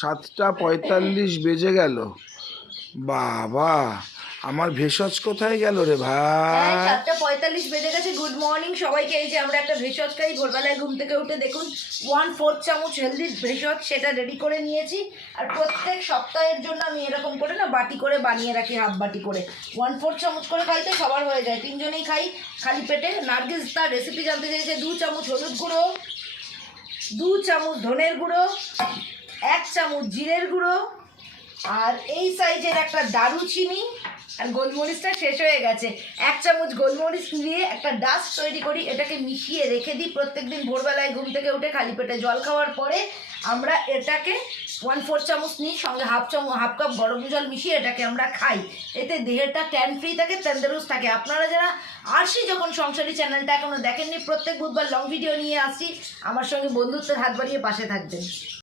7:45 বেজে গেল। বাবা, আমার ভেষজ কোথায় গেল রে হ্যাঁ, ভাই? 7:45 বেজে গেছে। গুড মর্নিং সবাইকে। এই যে আমরা একটা ভেষজ খাই ভোরবেলায় ঘুম থেকে উঠে, দেখুন 1/4 চামচ হেলদি ভেষজ, সেটা রেডি করে নিয়েছি। আর প্রত্যেক সপ্তাহের জন্য আমি এরকম করে না বাটি করে বানিয়ে রাখি, হাফ বাটি করে 1/4 চামচ করে খাই, তো সবার হয়ে যায়, তিনজনেই খাই খালি পেটে। নার্গিস তার রেসিপি জানতে চাইছে। 2 চামচ হলুদ গুঁড়ো, 2 চামচ ধনের গুঁড়ো, 1 চামচ জিরের গুঁড়ো, আর এই সাইজের একটা দারুচিনি, আর গোলমরিচটা শেষ হয়ে গেছে। 1 চামচ গোলমরিচ দিয়ে একটা ডাস্ট তৈরি করি, এটাকে মিশিয়ে রেখে দিই। প্রত্যেকদিন ভোরবেলায় ঘুম থেকে উঠে খালি পেটে জল খাওয়ার পরে আমরা এটাকে 1/4 চামচ নিই, সঙ্গে হাফ কাপ গরম জল মিশিয়ে এটাকে আমরা খাই। এতে দেহটা ট্যান ফ্রি থাকে, তন্দুরুস্ত থাকে। আপনারা যারা আসি যখন সংসারী চ্যানেলটা এখনো দেখেননি, প্রত্যেক বুধবার লং ভিডিও নিয়ে আসি, আমার সঙ্গে বন্ধুত্বের হাত বাড়িয়ে পাশে থাকবেন।